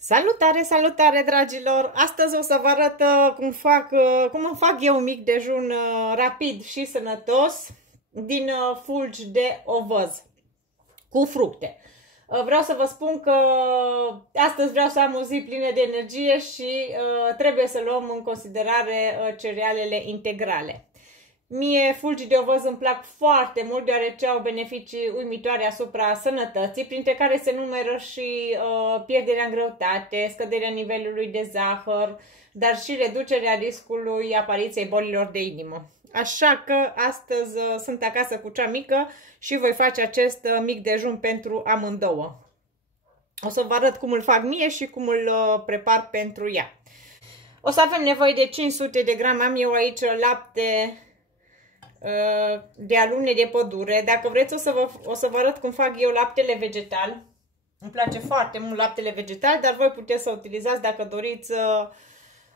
Salutare, salutare, dragilor! Astăzi o să vă arăt cum îmi fac eu un mic dejun rapid și sănătos din fulgi de ovăz cu fructe. Vreau să vă spun că astăzi vreau să am o zi plină de energie și trebuie să luăm în considerare cerealele integrale. Mie fulgii de ovăz îmi plac foarte mult deoarece au beneficii uimitoare asupra sănătății, printre care se numără și pierderea în greutate, scăderea nivelului de zahăr, dar și reducerea riscului apariției bolilor de inimă. Așa că astăzi sunt acasă cu cea mică și voi face acest mic dejun pentru amândouă. O să vă arăt cum îl fac mie și cum îl prepar pentru ea. O să avem nevoie de 500 de grame, am eu aici lapte de alune de pădure. Dacă vreți o să vă arăt cum fac eu laptele vegetal. Îmi place foarte mult laptele vegetal, dar voi puteți să utilizați dacă doriți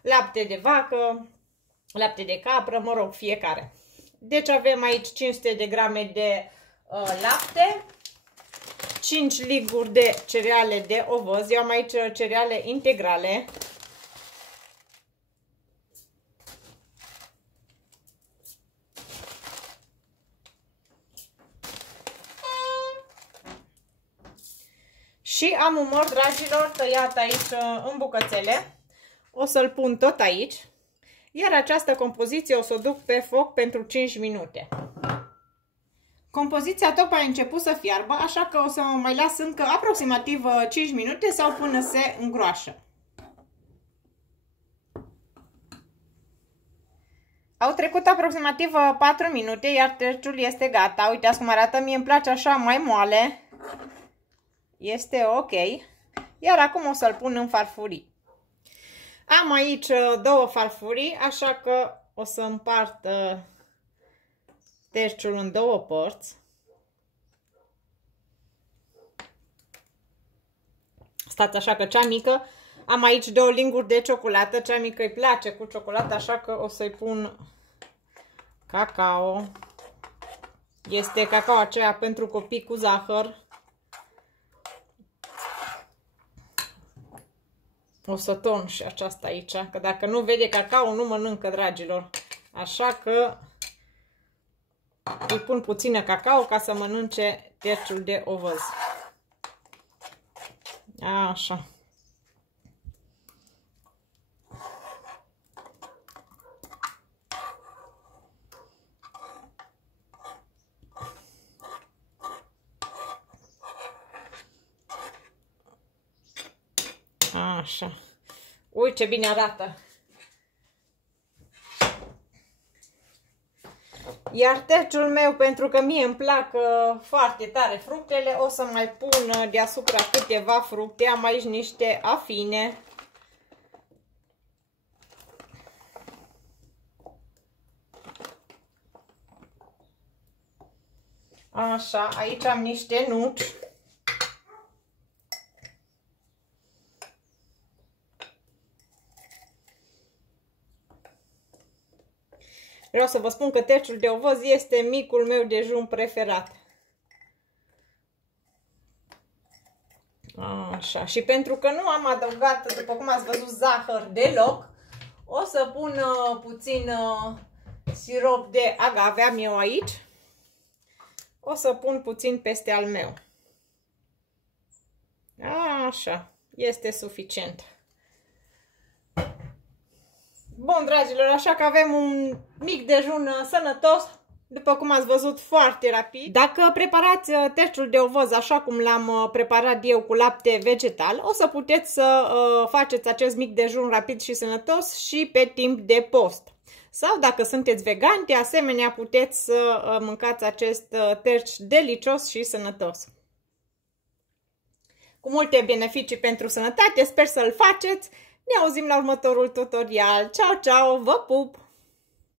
lapte de vacă, lapte de capră, mă rog, fiecare. Deci avem aici 500 de grame de lapte, 5 liguri de cereale de ovăz. Eu am aici cereale integrale. Și am un măr, dragilor, tăiat aici în bucățele. O să-l pun tot aici. Iar această compoziție o să o duc pe foc pentru 5 minute. Compoziția tocmai a început să fiarbă, așa că o să mă mai las încă aproximativ 5 minute sau până se îngroașă. Au trecut aproximativ 4 minute, iar terciul este gata. Uitați cum arată, mie îmi place așa mai moale. Este ok. Iar acum o să-l pun în farfurii. Am aici două farfurii, așa că o să împart terciul în două părți. Stați așa că cea mică, am aici două linguri de ciocolată, cea mică îi place cu ciocolată, așa că o să-i pun cacao. Este cacao aceea pentru copii cu zahăr. O să ton și aceasta aici, că dacă nu vede cacao, nu mănâncă, dragilor. Așa că îi pun puțină cacao ca să mănânce terciul de ovăz. Așa. Așa. Uite ce bine arată. Iar terciul meu, pentru că mie îmi plac foarte tare fructele, o să mai pun deasupra câteva fructe. Am aici niște afine. Așa, aici am niște nuci. Vreau să vă spun că terciul de ovăz este micul meu dejun preferat. Așa, și pentru că nu am adăugat, după cum ați văzut, zahăr deloc, o să pun puțin sirop de agave, am eu aici. O să pun puțin peste al meu. Așa, este suficient. Bun, dragilor, așa că avem un mic dejun sănătos, după cum ați văzut, foarte rapid. Dacă preparați terciul de ovăz așa cum l-am preparat eu cu lapte vegetal, o să puteți să faceți acest mic dejun rapid și sănătos și pe timp de post. Sau dacă sunteți vegani, de asemenea puteți să mâncați acest terci delicios și sănătos. Cu multe beneficii pentru sănătate, sper să-l faceți. Ne auzim la următorul tutorial. Ciao, ciao, vă pup!